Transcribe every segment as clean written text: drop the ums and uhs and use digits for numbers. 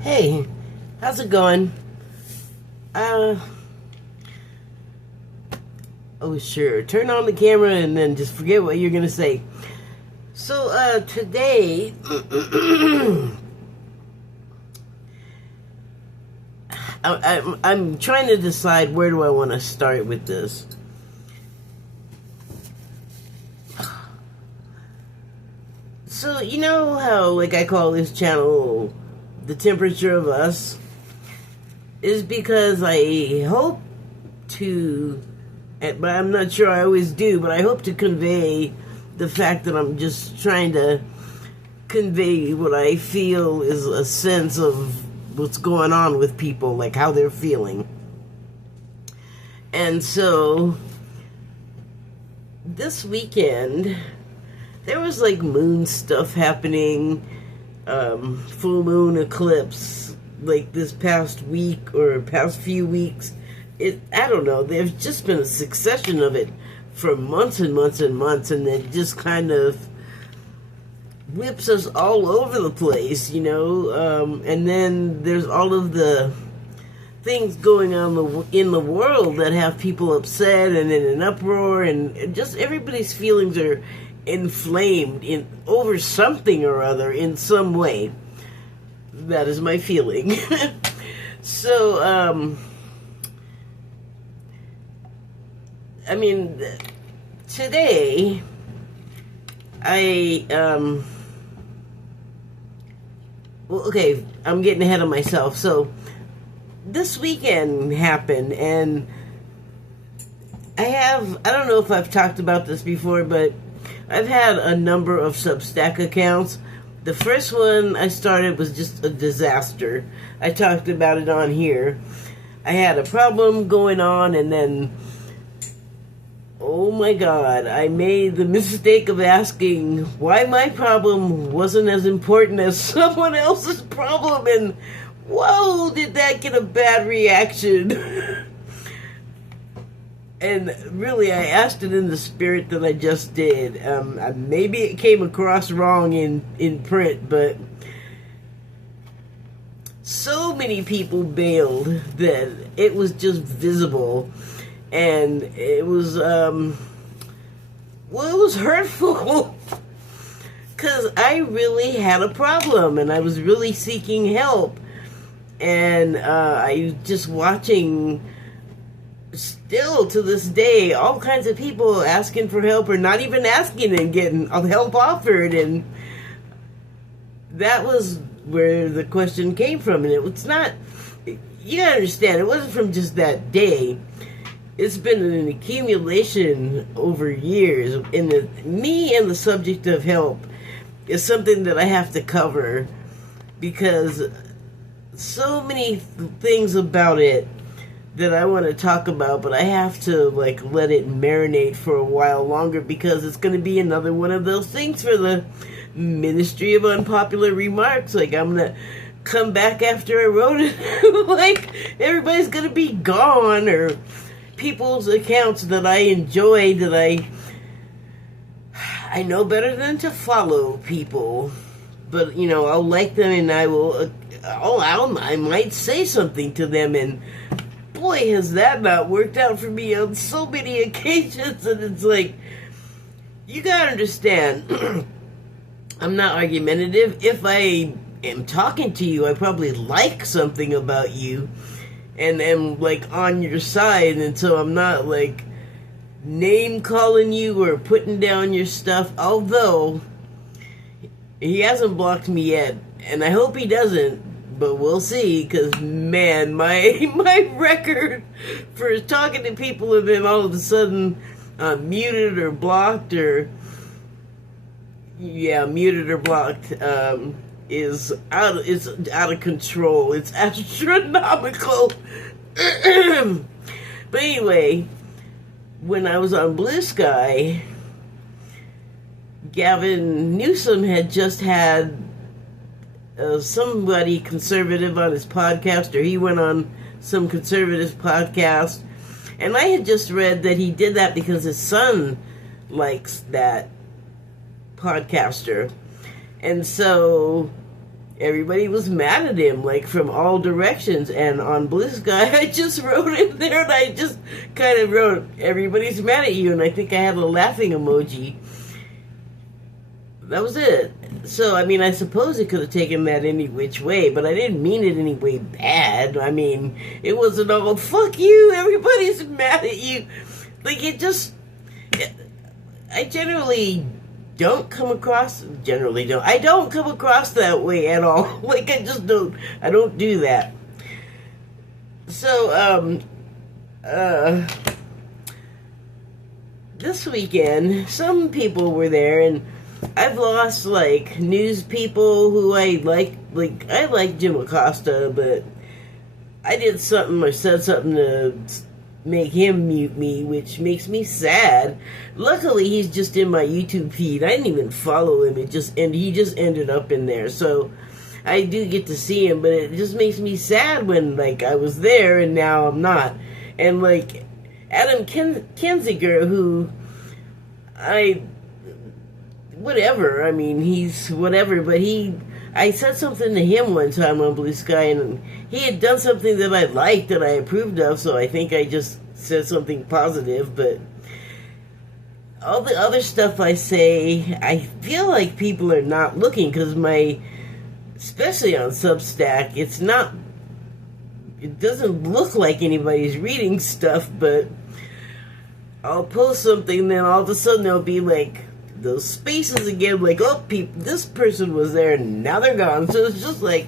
Hey, how's it going? Uh, oh sure, turn on the camera and then just forget what you're gonna say. So, today, I'm trying to decide where do I want to start with this. So, you know how, like, I call this channel The Temperature of Us? Is because I hope to, but I'm not sure I always do, but I hope to convey the fact that I'm just trying to convey what I feel is a sense of what's going on with people, like how they're feeling. And so, this weekend, there was like moon stuff happening, full moon eclipse, like this past week or past few weeks. I don't know, there's just been a succession of it for months and months and months, and it just kind of whips us all over the place, you know. And then there's all of the things going on in the world that have people upset and in an uproar, and just everybody's feelings are inflamed over something or other in some way. That is my feeling. So, I mean, today, well, okay, I'm getting ahead of myself. So, this weekend happened, and I don't know if I've talked about this before, but I've had a number of Substack accounts. The first one I started was just a disaster. I talked about it on here. I had a problem going on, and then, oh my God, I made the mistake of asking why my problem wasn't as important as someone else's problem, and whoa, did that get a bad reaction. And really, I asked it in the spirit that I just did. Maybe it came across wrong in print, but so many people bailed that it was just visible. And it was, well, it was hurtful. Because I really had a problem, and I was really seeking help. And I was just watching, still to this day, all kinds of people asking for help or not even asking and getting help offered. And that was where the question came from. And it's not, you gotta understand, it wasn't from just that day. It's been an accumulation over years. And me and the subject of help is something that I have to cover, because so many things about it that I want to talk about, but I have to like let it marinate for a while longer, because it's going to be another one of those things for the Ministry of Unpopular Remarks. Like, I'm going to come back after I wrote it like everybody's going to be gone, or people's accounts that I enjoy, that I know better than to follow people, but you know, I'll like them, and I will I might say something to them, and boy, has that not worked out for me on so many occasions. And it's like, you gotta understand, I'm not argumentative. If I am talking to you, I probably like something about you and am like on your side, and so I'm not like name calling you or putting down your stuff, although he hasn't blocked me yet, and I hope he doesn't, but we'll see, because man, my record for talking to people and then all of a sudden muted or blocked, or muted or blocked, is out of control. It's astronomical. But anyway, when I was on Blue Sky, Gavin Newsom had just had somebody conservative on his podcast, or he went on some conservative podcast, and I had just read that he did that because his son likes that podcaster. And so everybody was mad at him, like from all directions. And on Blue Sky, I just wrote in there, and I just kind of wrote, everybody's mad at you, and I think I had a laughing emoji. That was it. So, I mean, I suppose it could have taken that any which way, but I didn't mean it any way bad. I mean, it wasn't all, fuck you, everybody's mad at you. Like, it just, I generally don't come across, I don't come across that way at all. Like, I don't do that. So, this weekend, some people were there, and I've lost, like, news people who I like Jim Acosta, but I did something or said something to make him mute me, which makes me sad. Luckily, he's just in my YouTube feed. I didn't even follow him. He just ended up in there, so I do get to see him, but it just makes me sad when, like, I was there and now I'm not. And, like, Adam Kinzinger, who whatever, I mean, he's whatever, but I said something to him one time on Blue Sky, and he had done something that I liked, that I approved of, so I think I just said something positive. But all the other stuff I say, I feel like people are not looking, because especially on Substack, it doesn't look like anybody's reading stuff, but I'll post something, then all of a sudden there'll be, like, those spaces again, like, oh, this person was there and now they're gone. So it's just like,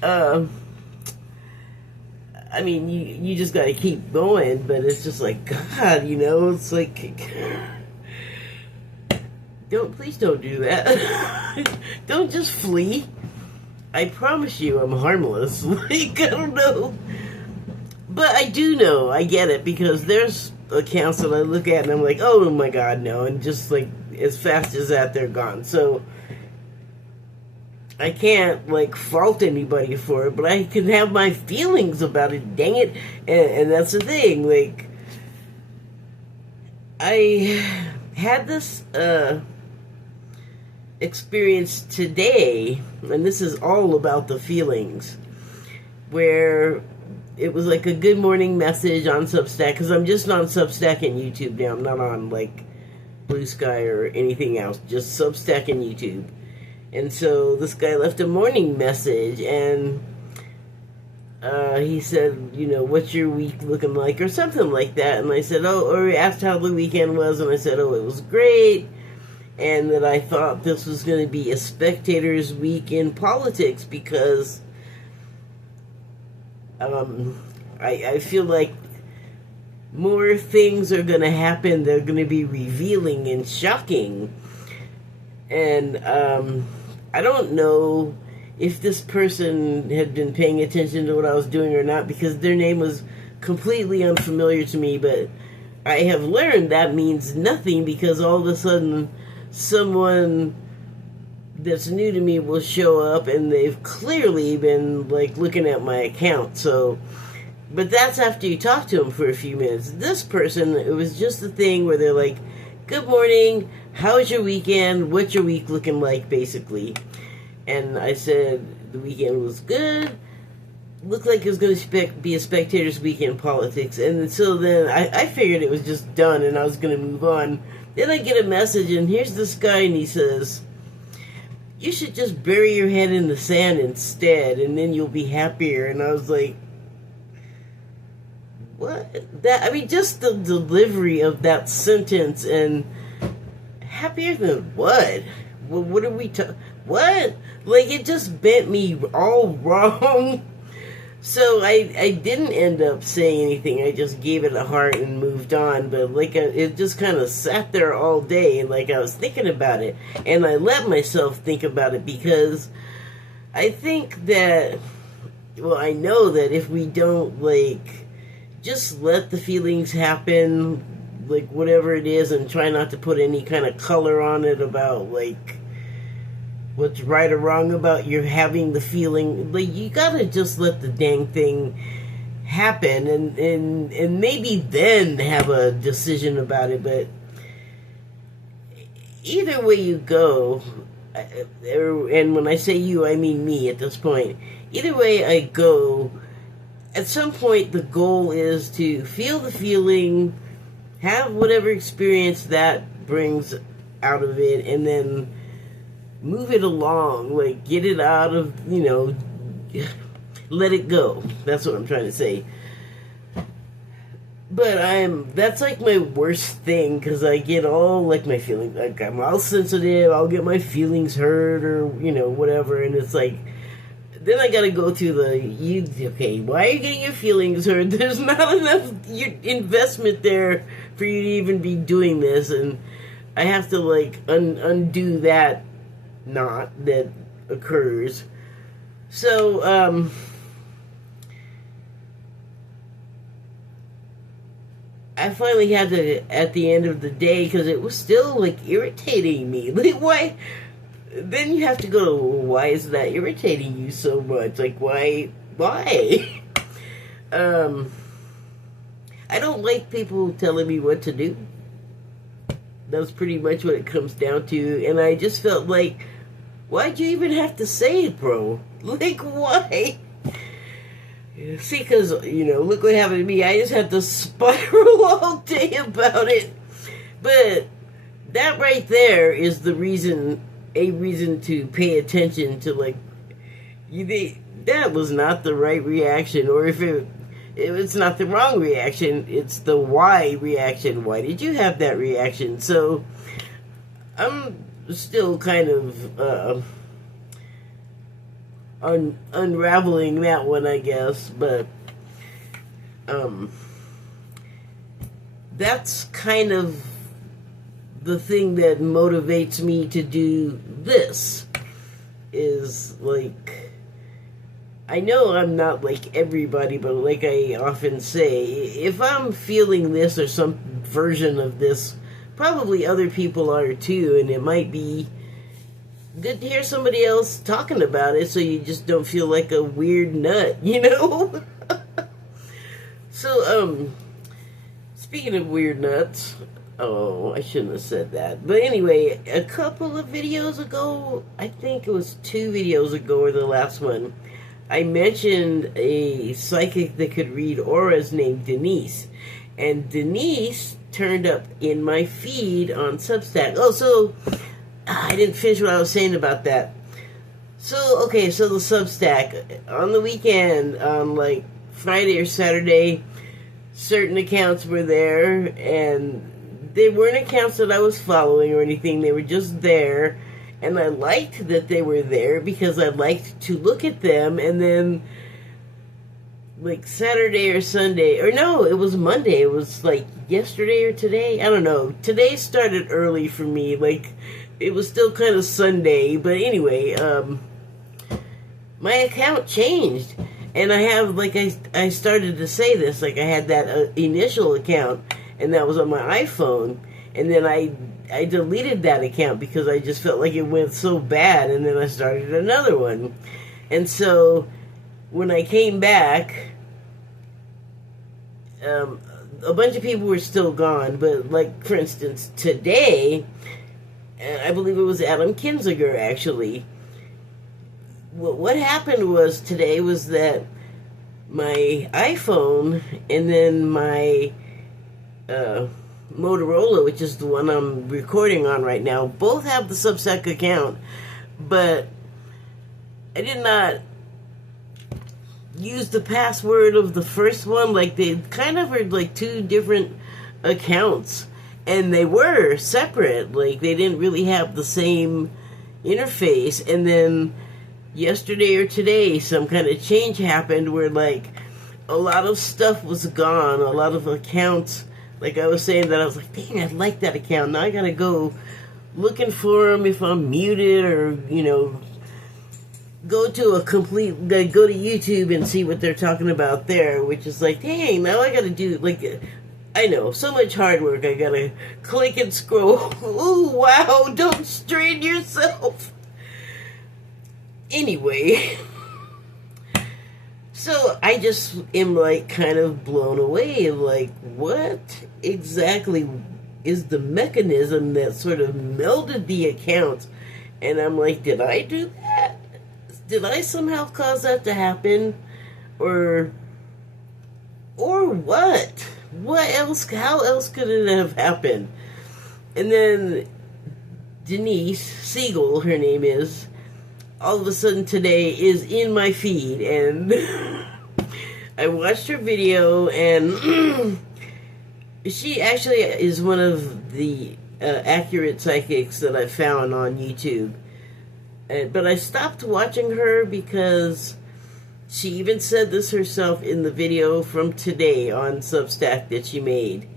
I mean, you just gotta keep going, but it's just like, God, it's like, please don't do that. Don't just flee. I promise you I'm harmless. Like, I don't know. But I do know, I get it, because there's accounts that I look at and I'm like, oh my God, no, and just like, as fast as that, they're gone. So I can't, like, fault anybody for it, but I can have my feelings about it, dang it. And that's the thing, like, I had this experience today, and this is all about the feelings, where it was like a good morning message on Substack, because I'm just on Substack and YouTube now. I'm not on, like, Blue Sky or anything else, just Substack and YouTube. And so this guy left a morning message, and he said, what's your week looking like, or something like that. And I said, or he asked how the weekend was, and I said, it was great, and that I thought this was going to be a spectator's week in politics, because I feel like more things are going to happen. They're going to be revealing and shocking. And I don't know if this person had been paying attention to what I was doing or not, because their name was completely unfamiliar to me. But I have learned that means nothing, because all of a sudden someone that's new to me will show up, and they've clearly been, like, looking at my account. So, but that's after you talk to them for a few minutes. This person, it was just a thing where they're like, good morning, how was your weekend, what's your week looking like, basically. And I said the weekend was good, looked like it was going to be a spectator's week in politics. And so then I figured it was just done and I was going to move on. Then I get a message, and here's this guy, and he says, you should just bury your head in the sand instead, and then you'll be happier. And I was like, what? I mean, just the delivery of that sentence, and happier than what? What are we talking? What? Like, it just bent me all wrong. So I didn't end up saying anything. I just gave it a heart and moved on. But, like, it just kind of sat there all day, and, like, I was thinking about it. And I let myself think about it, because I think that, well, I know that if we don't, like, just let the feelings happen, like, whatever it is, and try not to put any kind of color on it about, like, what's right or wrong about you having the feeling. Like, you gotta just let the dang thing happen, and maybe then have a decision about it. But either way you go, and when I say you, I mean me at this point. Either way I go, at some point the goal is to feel the feeling, have whatever experience that brings out of it, and then move it along, like get it out of, let it go. That's what I'm trying to say. But that's like my worst thing, because I get all like my feelings, like I'm all sensitive, I'll get my feelings hurt or, whatever, and it's like, then I gotta go through okay, why are you getting your feelings hurt? There's not enough investment there for you to even be doing this, and I have to like undo that that occurs. So, I finally had to, at the end of the day, because it was still, like, irritating me. Like, why? Then you have to go, why is that irritating you so much? Like, why? I don't like people telling me what to do. That's pretty much what it comes down to. And I just felt like, why'd you even have to say it, bro? Like, why? See, because, look what happened to me. I just had to spiral all day about it. But that right there is a reason to pay attention to, like, that was not the right reaction. Or if it's not the wrong reaction, it's the why reaction. Why did you have that reaction? So, I'm still kind of, unraveling that one, I guess, but that's kind of the thing that motivates me to do this, is like, I know I'm not like everybody, but like I often say, if I'm feeling this or some version of this, probably other people are too, and it might be good to hear somebody else talking about it, so you just don't feel like a weird nut, So, speaking of weird nuts, I shouldn't have said that. But anyway, a couple of videos ago, I think it was 2 videos ago, or the last one, I mentioned a psychic that could read auras named Denise. And Denise turned up in my feed on Substack. Oh, so I didn't finish what I was saying about that. So, okay, so the Substack, on the weekend, on like Friday or Saturday, certain accounts were there, and they weren't accounts that I was following or anything, they were just there, and I liked that they were there because I liked to look at them, and then like Saturday or Sunday, or no, it was Monday, it was like yesterday or today, I don't know, today started early for me, like, it was still kind of Sunday, but anyway, my account changed, and I have, like, I started to say this, like, I had that initial account, and that was on my iPhone, and then I deleted that account because I just felt like it went so bad, and then I started another one, and so when I came back, a bunch of people were still gone, but, like, for instance, today, I believe it was Adam Kinziger, actually. What happened was today was that my iPhone and then my Motorola, which is the one I'm recording on right now, both have the Substack account, but I did not use the password of the first one. Like, they kind of are like 2 different accounts. And they were separate, like, they didn't really have the same interface, and then yesterday or today, some kind of change happened where, like, a lot of stuff was gone, a lot of accounts, like I was saying that I was like, dang, I like that account, now I gotta go looking for them if I'm muted, or, go to go to YouTube and see what they're talking about there, which is like, dang, now I gotta do, like, I know, so much hard work. I gotta click and scroll. Ooh, wow, don't strain yourself. Anyway, so I just am like kind of blown away. Like, what exactly is the mechanism that sort of melded the accounts And I'm like, did I do that? Did I somehow cause that to happen? Or what? What else? How else could it have happened? And then Denise Siegel, her name is, all of a sudden today is in my feed, and I watched her video, and she actually is one of the accurate psychics that I found on YouTube. But I stopped watching her because she even said this herself in the video from today on Substack that she made,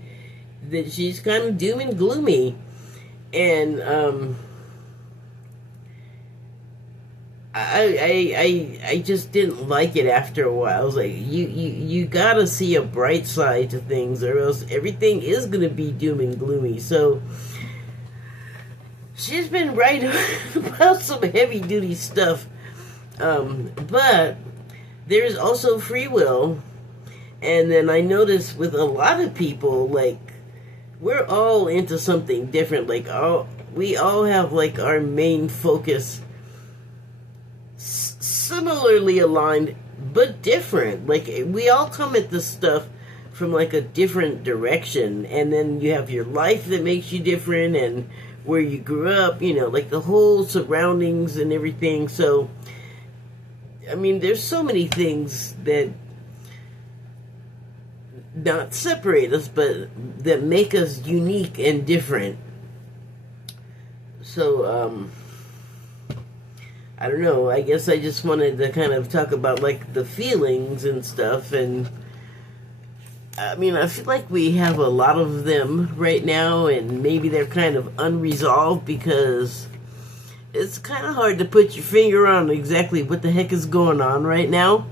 that she's kind of doom and gloomy. And I just didn't like it after a while. I was like, you gotta see a bright side to things, or else everything is gonna be doom and gloomy. So she's been right about some heavy duty stuff, but there's also free will. And then I noticed with a lot of people, like, we're all into something different. Like, we all have like our main focus similarly aligned but different. Like, we all come at this stuff from like a different direction, and then you have your life that makes you different, and where you grew up, you know, like the whole surroundings and everything. So I mean, there's so many things that not separate us, but that make us unique and different. So I don't know, I guess I just wanted to kind of talk about like the feelings and stuff. And I mean, I feel like we have a lot of them right now, and maybe they're kind of unresolved because it's kind of hard to put your finger on exactly what the heck is going on right now.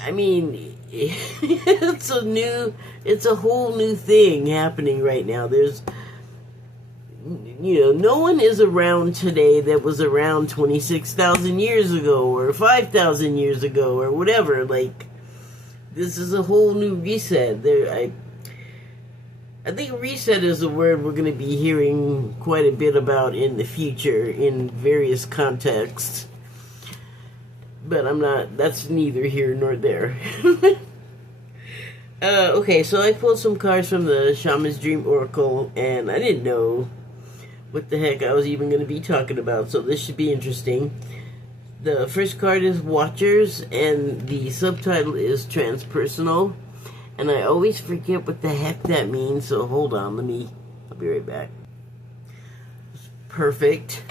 I mean, it's a whole new thing happening right now. There's, you know, no one is around today that was around 26,000 years ago or 5,000 years ago or whatever. Like, this is a whole new reset. I think reset is a word we're going to be hearing quite a bit about in the future in various contexts. But that's neither here nor there. Okay, so I pulled some cards from the Shaman's Dream Oracle, and I didn't know what the heck I was even going to be talking about, so this should be interesting. The first card is Watchers, and the subtitle is Transpersonal. And I always forget what the heck that means, so hold on, I'll be right back. Perfect.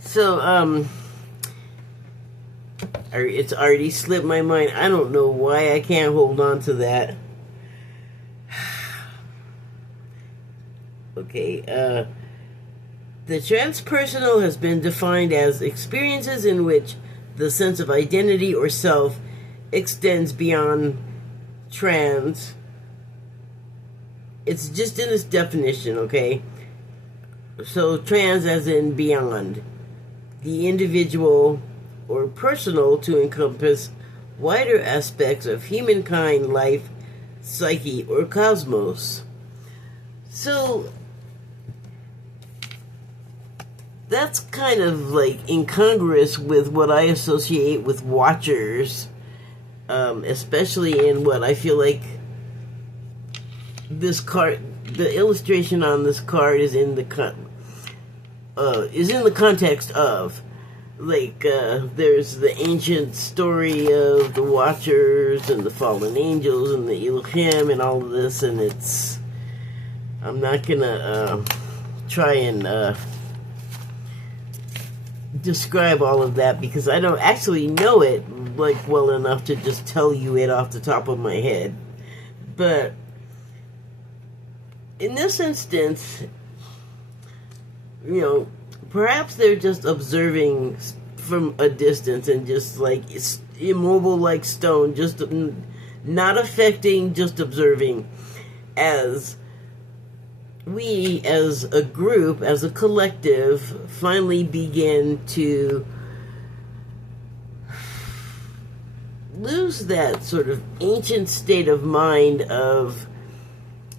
So, it's already slipped my mind. I don't know why I can't hold on to that. Okay, the transpersonal has been defined as experiences in which the sense of identity or self extends beyond trans. It's just in its definition, okay? So trans as in beyond. The individual or personal to encompass wider aspects of humankind, life, psyche, or cosmos. So that's kind of like incongruous with what I associate with Watchers, especially in what I feel like this card, the illustration on this card is in the context of, like, there's the ancient story of the Watchers and the fallen angels and the Elohim and all of this, and I'm not gonna try and describe all of that because I don't actually know it like well enough to just tell you it off the top of my head. But in this instance, you know, perhaps they're just observing from a distance and just like immobile like stone, just not affecting, just observing, as we as a group, as a collective, finally begin to lose that sort of ancient state of mind of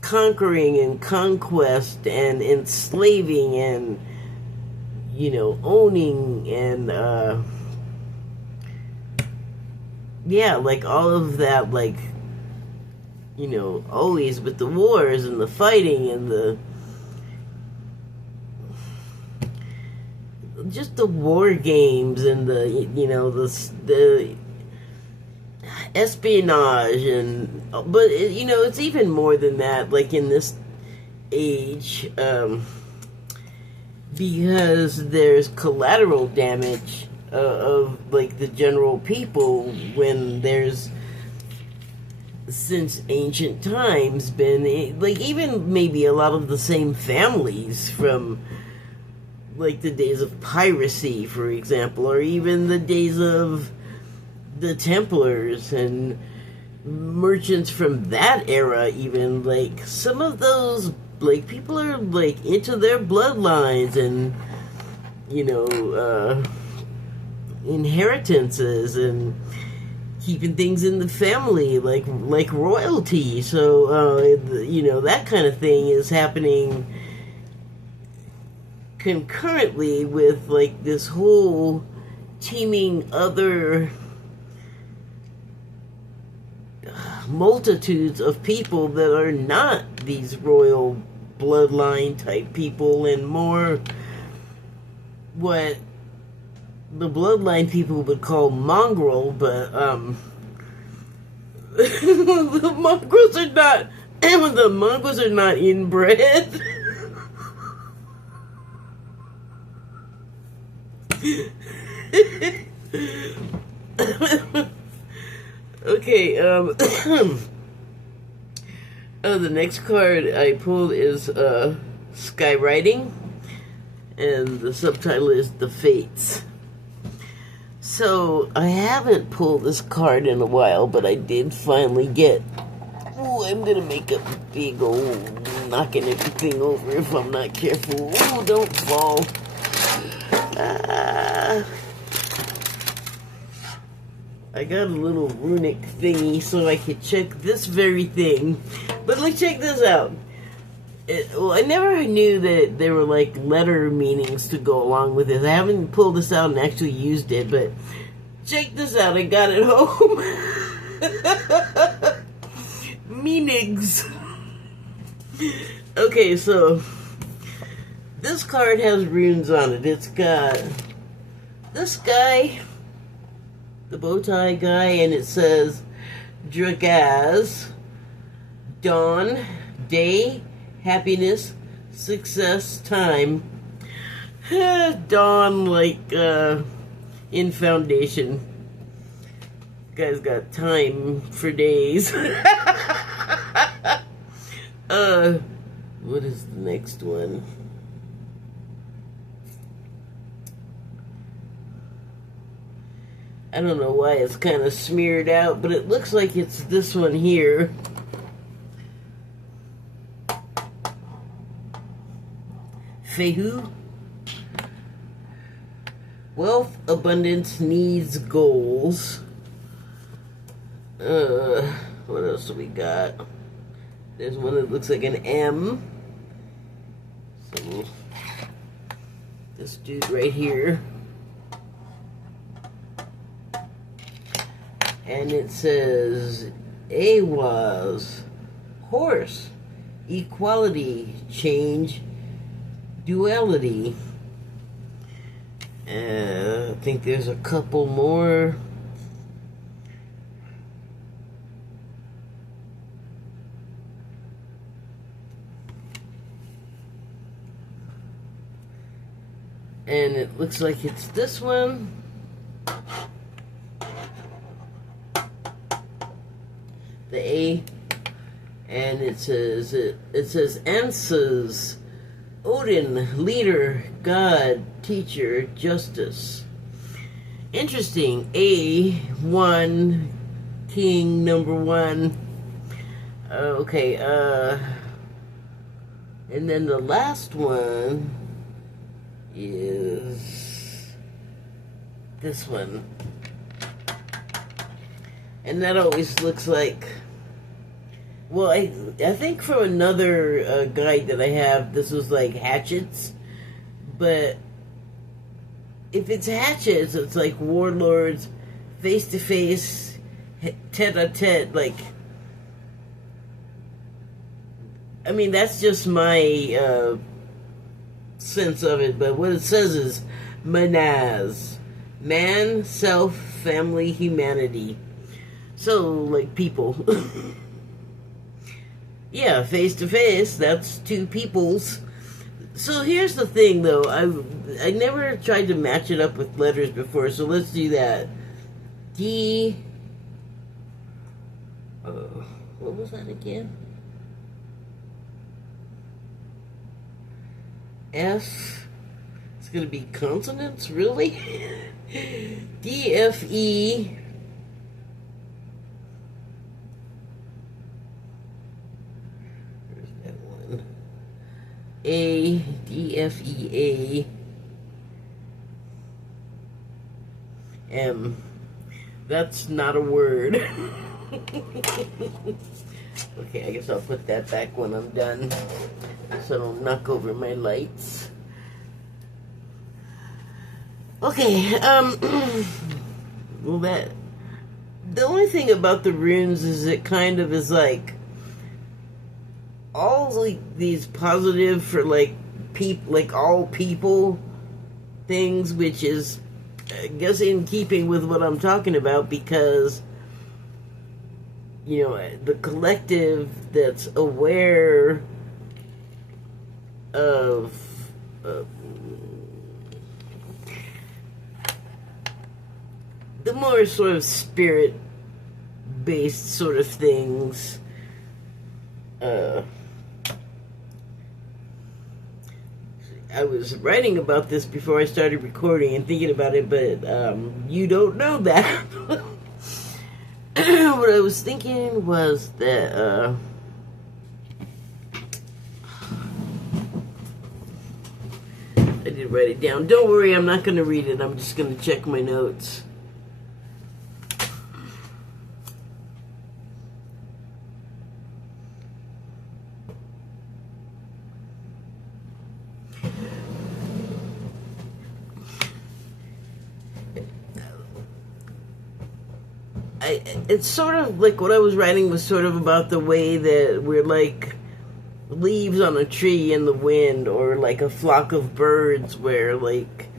conquering and conquest and enslaving and owning and yeah, like all of that, like, always with the wars and the fighting and just the war games and the espionage but it's even more than that, like in this age, because there's collateral damage of like the general people when there's since ancient times been like even maybe a lot of the same families from like the days of piracy, for example, or even the days of the Templars and merchants from that era. Even like some of those like people are like into their bloodlines and inheritances and keeping things in the family like royalty. So that kind of thing is happening concurrently with like this whole teeming other multitudes of people that are not these royal bloodline type people and more what the bloodline people would call mongrel, but the mongrels are not inbred. Okay, the next card I pulled is Skywriting, and the subtitle is The Fates. So, I haven't pulled this card in a while, but I did finally get... Ooh, I'm gonna make a big old knocking everything over if I'm not careful. Ooh, don't fall. I got a little runic thingy so I could check this very thing. But like, check this out. I never knew that there were like letter meanings to go along with this. I haven't pulled this out and actually used it, but check this out. I got it home. Meanings. Okay, so this card has runes on it. It's got this guy, the bow tie guy, and it says Dragaz, dawn, day, happiness, success, time. Dawn, like in Foundation. Guy's got time for days. What is the next one? I don't know why it's kind of smeared out, but it looks like it's this one here. Fehu. Wealth, abundance, needs, goals. What else do we got? There's one that looks like an M. So, this dude right here. And it says Awaz, horse, equality, change, duality. I think there's a couple more. And it looks like it's this one. The A, and it says answers, Odin, leader, God, teacher, justice. Interesting. A1, king number 1. Okay, and then the last one is this one. And that always looks like, well, I think from another guide that I have, this was like hatchets, but if it's hatchets, it's like warlords, face to face, tete a tete. Like, I mean, that's just my sense of it. But what it says is manaz, man, self, family, humanity. So, like, people. Yeah, face to face, that's two peoples. So here's the thing, though. I never tried to match it up with letters before, so let's do that. D... what was that again? F... It's gonna be consonants, really? D, F, E... A, D, F, E, A, M. That's not a word. Okay, I guess I'll put that back when I'm done, so I don't knock over my lights. Okay, well, the only thing about the runes is it kind of is like, all like these positive for like all people things, which is I guess in keeping with what I'm talking about, because you know the collective that's aware of the more sort of spirit based sort of things. I was writing about this before I started recording and thinking about it, but you don't know that. What I was thinking was that I did write it down. Don't worry, I'm not going to read it. I'm just going to check my notes. It's sort of like what I was writing was sort of about the way that we're like leaves on a tree in the wind, or like a flock of birds where like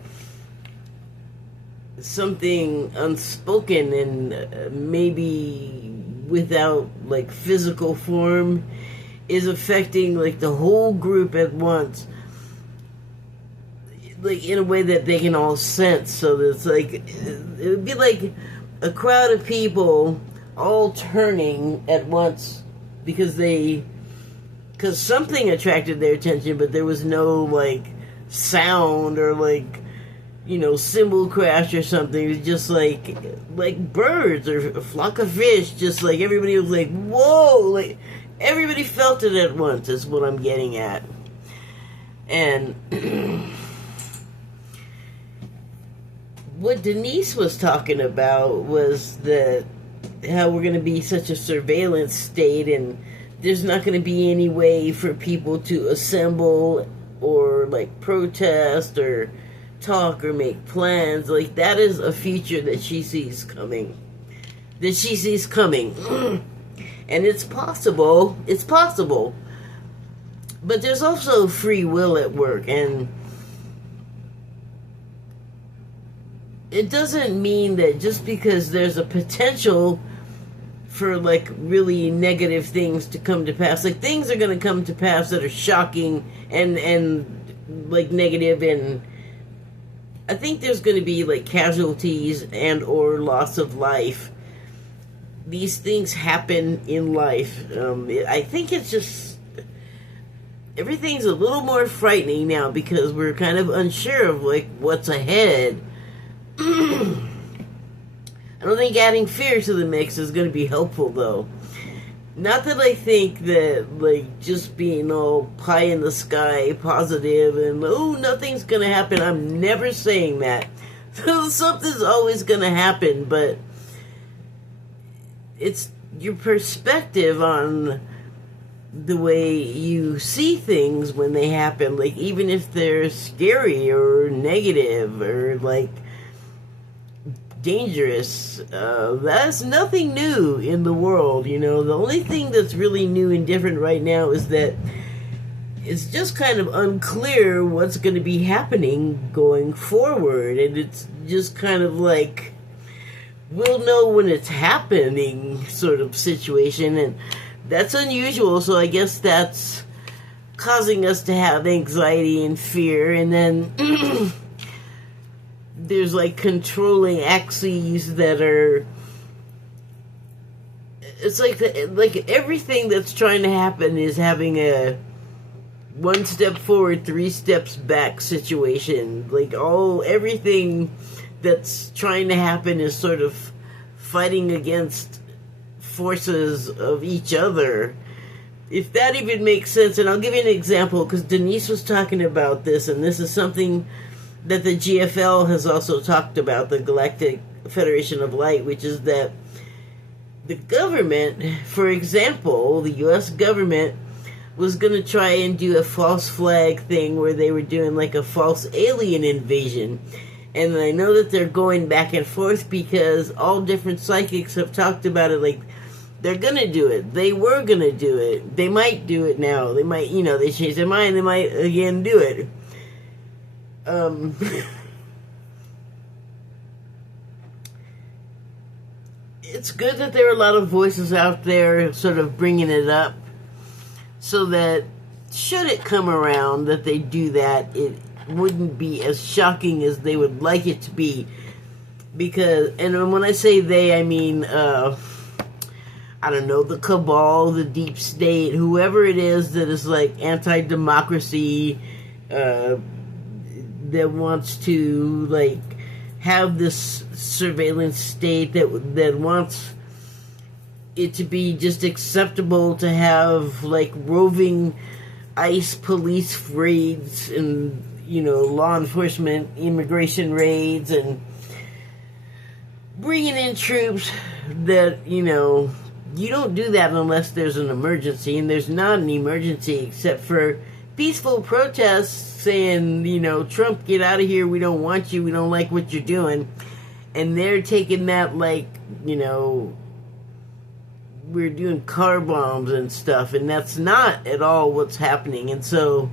something unspoken and maybe without like physical form is affecting like the whole group at once, like in a way that they can all sense. So that it's like it would be like a crowd of people all turning at once because something attracted their attention, but there was no like sound or like, you know, cymbal crash or something. It was just like birds or a flock of fish. Just like everybody was like, whoa, like everybody felt it at once is what I'm getting at. And what Denise was talking about was that how we're going to be such a surveillance state, and there's not going to be any way for people to assemble or like protest or talk or make plans. Like that is a future that she sees coming. And it's possible. But there's also free will at work, and it doesn't mean that just because there's a potential for like really negative things to come to pass, like things are going to come to pass that are shocking and like negative, and I think there's going to be like casualties and or loss of life. These things happen in life. I think it's just everything's a little more frightening now because we're kind of unsure of like what's ahead. I don't think adding fear to the mix is going to be helpful, though. Not that I think that, like, just being all pie in the sky, positive, and, oh, nothing's going to happen. I'm never saying that. Something's always going to happen, but it's your perspective on the way you see things when they happen, like even if they're scary or negative or like dangerous. That's nothing new in the world, you know. The only thing that's really new and different right now is that it's just kind of unclear what's going to be happening going forward, and it's just kind of like we'll know when it's happening sort of situation, and that's unusual. So I guess that's causing us to have anxiety and fear, and then there's like controlling axes that are, it's like everything that's trying to happen is having a 1 step forward, 3 steps back situation. Like everything that's trying to happen is sort of fighting against forces of each other. If that even makes sense, and I'll give you an example, because Denise was talking about this, and this is something that the GFL has also talked about, the Galactic Federation of Light, which is that the government, for example, the U.S. government was going to try and do a false flag thing where they were doing like a false alien invasion. And I know that they're going back and forth because all different psychics have talked about it, like they're going to do it. They were going to do it. They might do it now. They might, you know, they change their mind. They might again do it. It's good that there are a lot of voices out there sort of bringing it up so that should it come around that they do that, it wouldn't be as shocking as they would like it to be. Because, and when I say they, I mean, I don't know, the cabal, the deep state, whoever it is that is like anti-democracy, that wants to like have this surveillance state that wants it to be just acceptable to have like roving ICE police raids and, you know, law enforcement immigration raids and bringing in troops that, you know, you don't do that unless there's an emergency, and there's not an emergency except for peaceful protests saying, you know, Trump, get out of here, we don't want you, we don't like what you're doing. And they're taking that like, you know, we're doing car bombs and stuff, and that's not at all what's happening. And so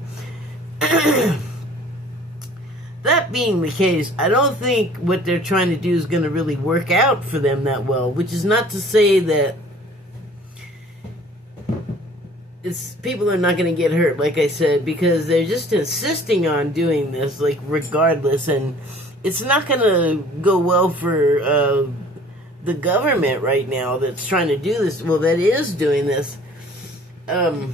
that being the case, I don't think what they're trying to do is going to really work out for them that well, which is not to say that people are not going to get hurt, like I said, because they're just insisting on doing this, like, regardless, and it's not going to go well for the government right now that's trying to do this, well, that is doing this. You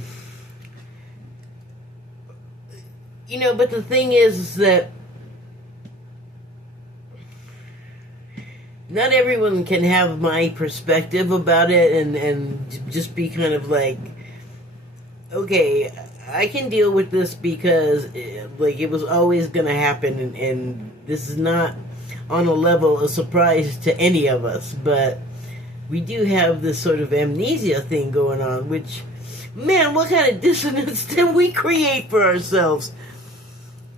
know, but the thing is that not everyone can have my perspective about it and just be kind of like, okay, I can deal with this because, like, it was always going to happen, and this is not on a level of surprise to any of us, but we do have this sort of amnesia thing going on, which, man, what kind of dissonance did we create for ourselves?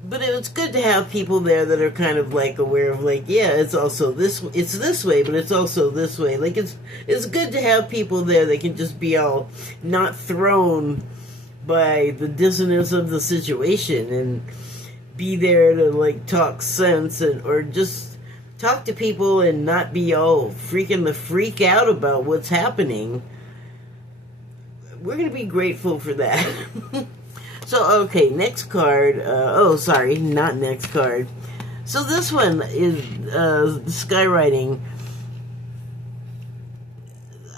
But it's good to have people there that are kind of, like, aware of, like, yeah, it's also this, it's this way, but it's also this way. Like, it's good to have people there that can just be all not thrown by the dissonance of the situation and be there to, like, talk sense and or just talk to people and not be all freaking the freak out about what's happening. We're going to be grateful for that. So, okay, next card. Oh, sorry, not next card. So this one is skywriting.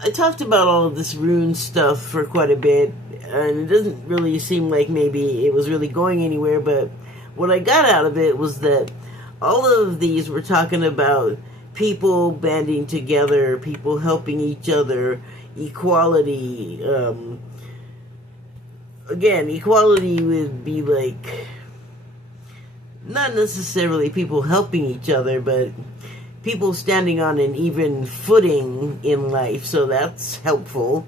I talked about all of this rune stuff for quite a bit, and it doesn't really seem like maybe it was really going anywhere, but what I got out of it was that all of these were talking about people banding together, people helping each other, equality. Again, equality would be like, not necessarily people helping each other, but people standing on an even footing in life, so that's helpful.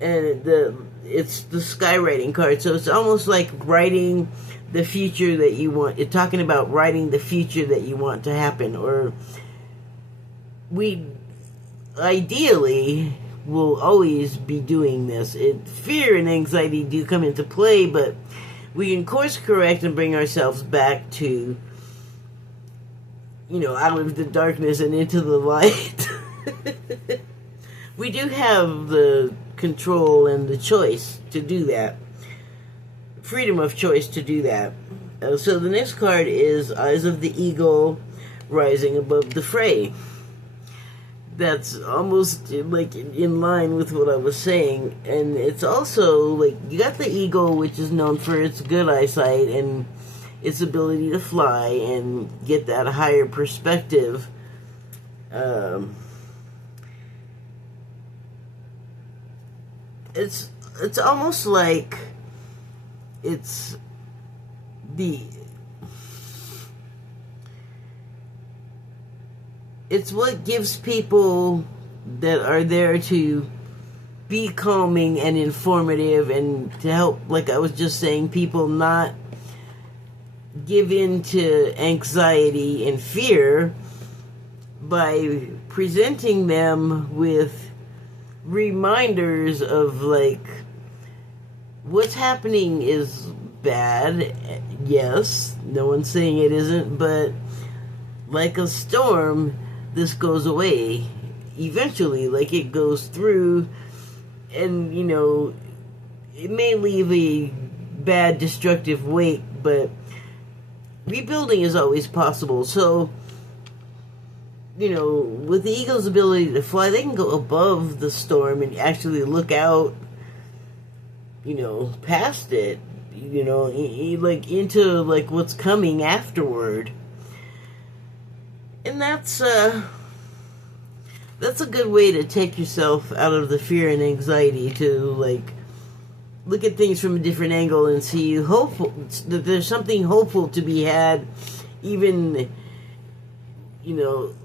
and it's the skywriting card. So it's almost like writing the future that you want. It's talking about writing the future that you want to happen, or we ideally will always be doing this. Fear and anxiety do come into play, but we can course correct and bring ourselves back to, out of the darkness and into the light. We do have the control and the choice to do that. Freedom of choice to do that. So the next card is Eyes of the Eagle rising above the fray. That's almost like in line with what I was saying. And it's also like you got the eagle, which is known for its good eyesight and its ability to fly and get that higher perspective. It's almost like it's what gives people that are there to be calming and informative and to help, like I was just saying, people not give in to anxiety and fear by presenting them with reminders of, like, what's happening is bad. Yes, no one's saying it isn't, but like a storm, this goes away eventually. Like, it goes through, and it may leave a bad destructive wake, but rebuilding is always possible. So with the eagle's ability to fly, they can go above the storm and actually look out past it, like into like what's coming afterward. And that's a good way to take yourself out of the fear and anxiety, to like look at things from a different angle and see hopeful that there's something hopeful to be had, even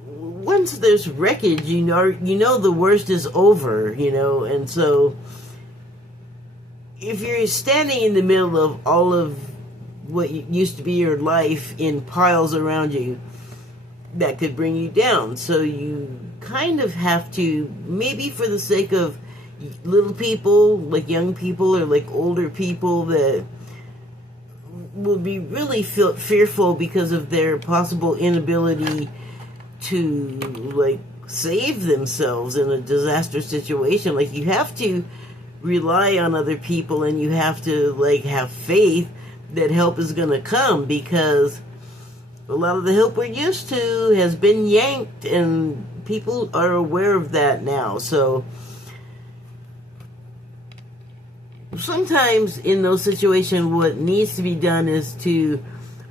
once there's wreckage, the worst is over, and so if you're standing in the middle of all of what used to be your life in piles around you, that could bring you down. So you kind of have to, maybe for the sake of little people, like young people or like older people that will be really fearful because of their possible inability to like save themselves in a disaster situation. Like, you have to rely on other people, and you have to like have faith that help is going to come, because a lot of the help we're used to has been yanked, and people are aware of that now. So sometimes in those situations, what needs to be done is to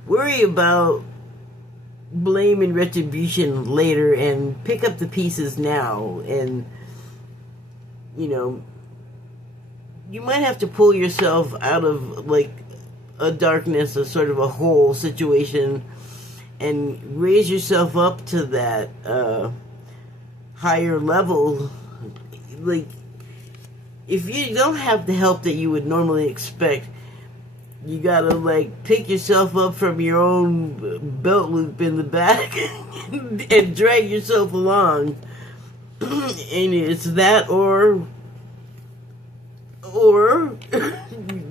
worry about blame and retribution later and pick up the pieces now. And you might have to pull yourself out of like a darkness, a sort of a hole situation, and raise yourself up to that higher level. Like, if you don't have the help that you would normally expect, you gotta like pick yourself up from your own belt loop in the back and drag yourself along. And it's that, or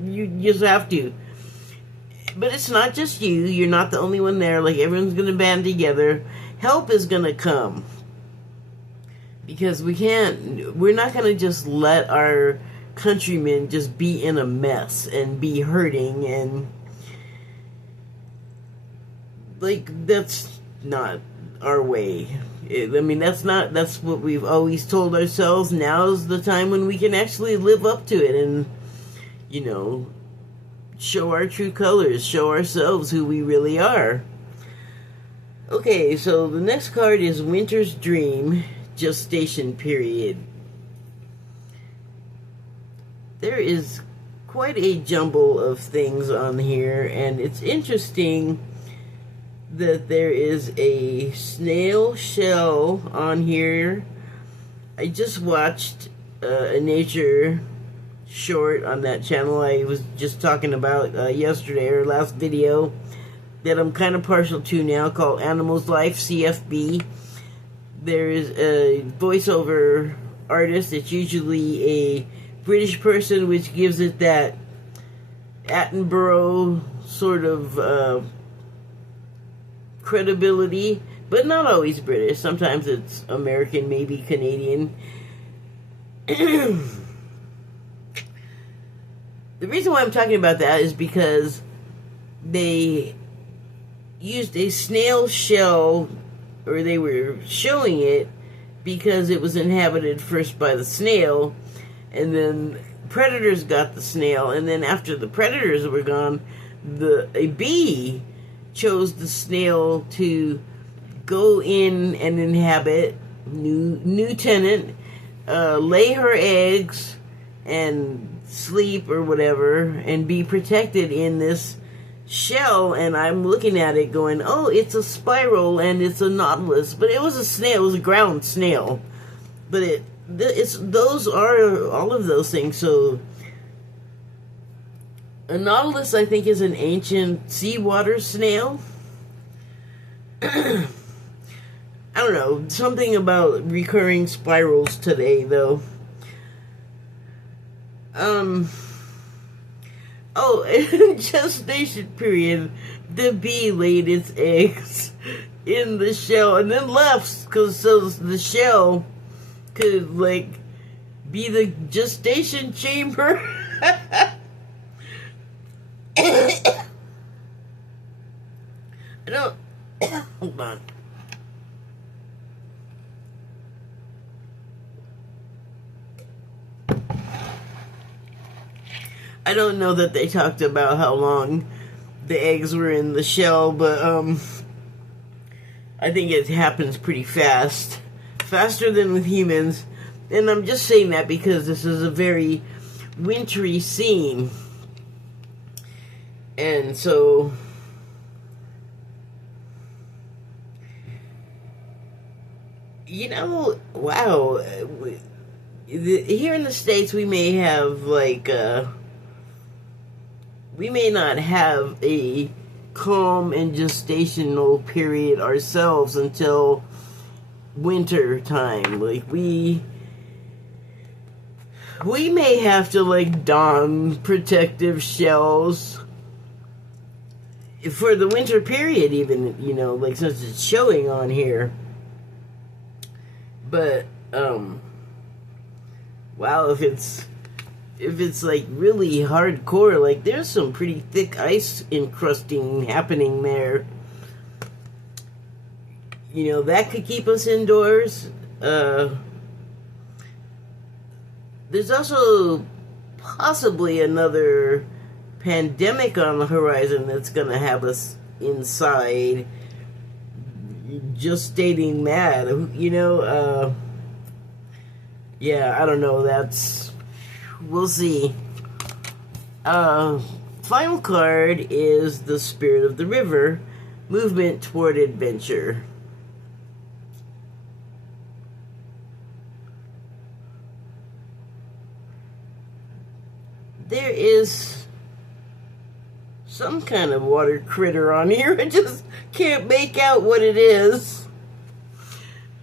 you just have to. But it's not just you. You're not the only one there. Like, everyone's gonna band together. Help is gonna come. Because we're not gonna just let our countrymen just be in a mess and be hurting, and like, that's not our way. That's what we've always told ourselves. Now's the time when we can actually live up to it and show our true colors, show ourselves who we really are. Okay, so the next card is Winter's Dream, Gestation Period. There is quite a jumble of things on here, and it's interesting that there is a snail shell on here. I just watched a nature short on that channel I was just talking about yesterday, or last video, that I'm kind of partial to now, called Animals Life, CFB. There is a voiceover artist. It's usually a British person, which gives it that Attenborough sort of credibility, but not always British. Sometimes it's American, maybe Canadian. The reason why I'm talking about that is because they used a snail shell, or they were showing it because it was inhabited first by the snail, and then predators got the snail, and then after the predators were gone, a bee chose the snail to go in and inhabit, new tenant, lay her eggs and sleep or whatever, and be protected in this shell. And I'm looking at it going, oh, it's a spiral and it's a nautilus, but it was a snail. It was a ground snail, but those are all of those things. So a nautilus, I think, is an ancient seawater snail. I don't know, something about recurring spirals today, though. Oh, in gestation period, the bee laid its eggs in the shell and then left, because so the shell could, like, be the gestation chamber. I don't... Hold on. I don't know that they talked about how long the eggs were in the shell, but I think it happens pretty fast. Faster than with humans. And I'm just saying that because this is a very wintry scene. And so, you know, wow. Here in the States, we may have, like, we may not have a calm and gestational period ourselves until winter time. Like, we may have to, like, don protective shells for the winter period, even, you know, like, since it's showing on here. But wow, if it's like really hardcore, like, there's some pretty thick ice encrusting happening there. You know, that could keep us indoors. There's also possibly another pandemic on the horizon that's gonna have us inside, just stating mad, you know. Yeah, I don't know, we'll see. Final card is the Spirit of the River, movement toward adventure. There is some kind of water critter on here. I just can't make out what it is.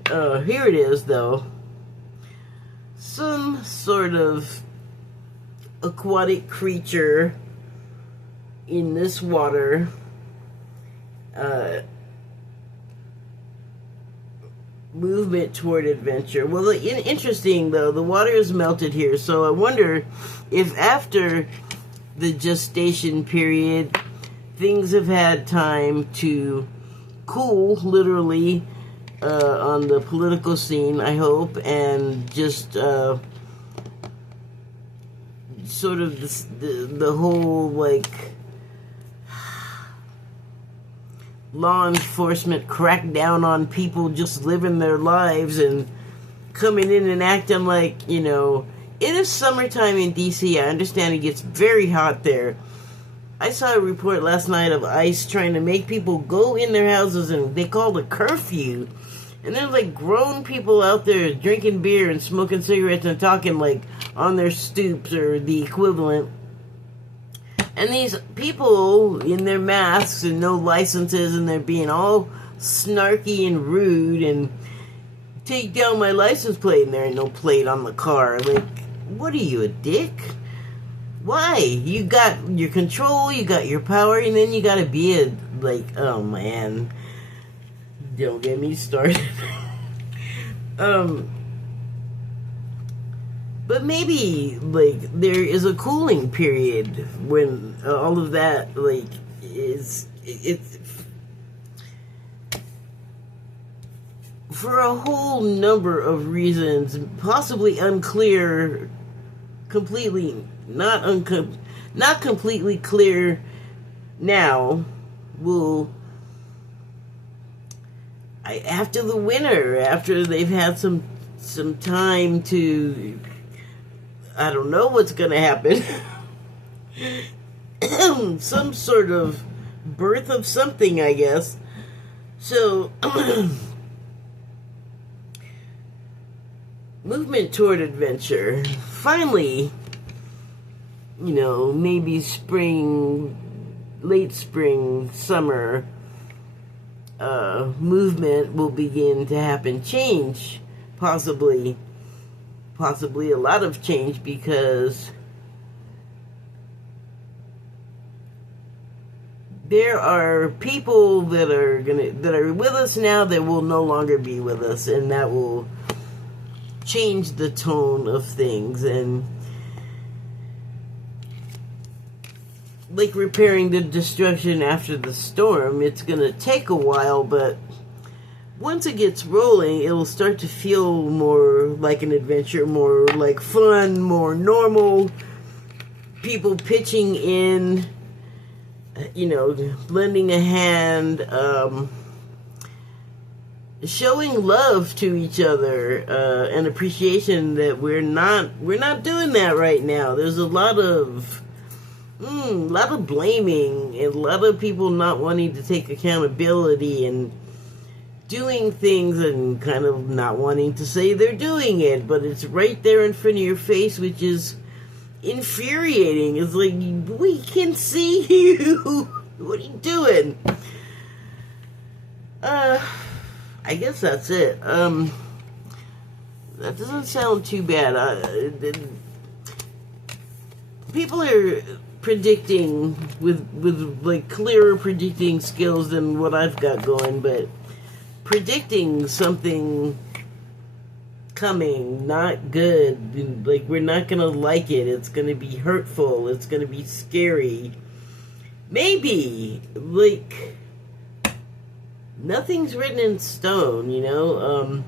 Here it is, though. Some sort of aquatic creature in this water. Movement toward adventure. Well, interesting, though, the water is melted here, so I wonder if after the gestation period, things have had time to cool, literally, on the political scene, I hope, and just sort of the whole, like, law enforcement crackdown on people just living their lives and coming in and acting like, you know, it is summertime in DC. I understand it gets very hot there. I saw a report last night of ICE trying to make people go in their houses, and they called a curfew. And there's like grown people out there drinking beer and smoking cigarettes and talking like, on their stoops or the equivalent. And these people in their masks and no licenses, and they're being all snarky and rude and take down my license plate, and there ain't no plate on the car. Like, what are you, a dick? Why? You got your control, you got your power, and then you gotta be a, like, oh man. Don't get me started. But maybe, like, there is a cooling period when all of that, like, it's for a whole number of reasons, possibly unclear, completely, not completely clear now, will, after the winter, after they've had some time to, I don't know what's going to happen. Some sort of birth of something, I guess. So, movement toward adventure. Finally, you know, maybe spring, late spring, summer, movement will begin to happen. Change, possibly a lot of change, because there are people that are with us now that will no longer be with us, and that will change the tone of things. And like repairing the destruction after the storm, it's gonna take a while, but once it gets rolling, it will start to feel more like an adventure, more like fun, more normal. People pitching in, you know, lending a hand, showing love to each other, and appreciation that we're not doing that right now. There's a lot of blaming and a lot of people not wanting to take accountability and doing things and kind of not wanting to say they're doing it, but it's right there in front of your face, which is infuriating. It's like, we can see you. What are you doing? I guess that's it. That doesn't sound too bad. People are predicting with like clearer predicting skills than what I've got going, but predicting something coming, not good, like we're not gonna like it, it's gonna be hurtful, it's gonna be scary. Maybe, like, nothing's written in stone, you know?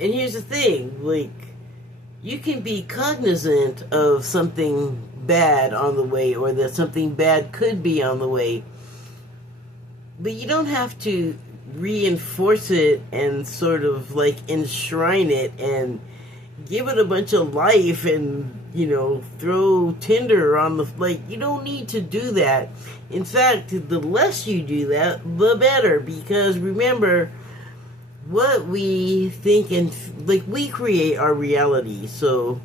And here's the thing, like, you can be cognizant of something bad on the way, or that something bad could be on the way, but you don't have to reinforce it and sort of like enshrine it and give it a bunch of life and, you know, throw tinder on the, like, you don't need to do that. In fact, the less you do that, the better, because remember, what we think and, like, we create our reality. So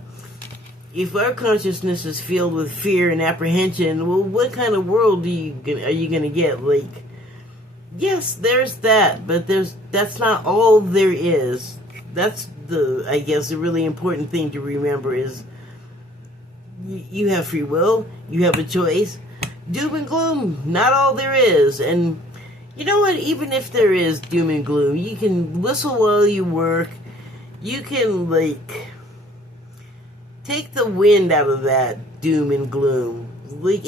if our consciousness is filled with fear and apprehension, well, what kind of world are you gonna get? Like, yes, there's that, but that's not all there is. That's the, I guess, the really important thing to remember is you have free will, you have a choice. Doom and gloom, not all there is. And you know what, even if there is doom and gloom, you can whistle while you work. You can, like, take the wind out of that doom and gloom. Like,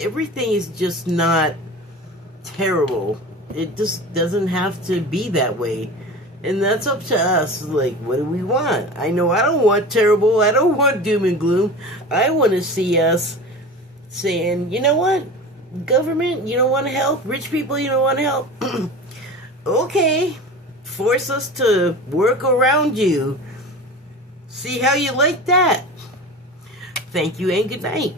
everything is just not terrible. It just doesn't have to be that way. And that's up to us. Like, what do we want? I know I don't want terrible. I don't want doom and gloom. I want to see us saying, you know what? Government, you don't want to help? Rich people, you don't want to help? Okay. Force us to work around you. See how you like that. Thank you and good night.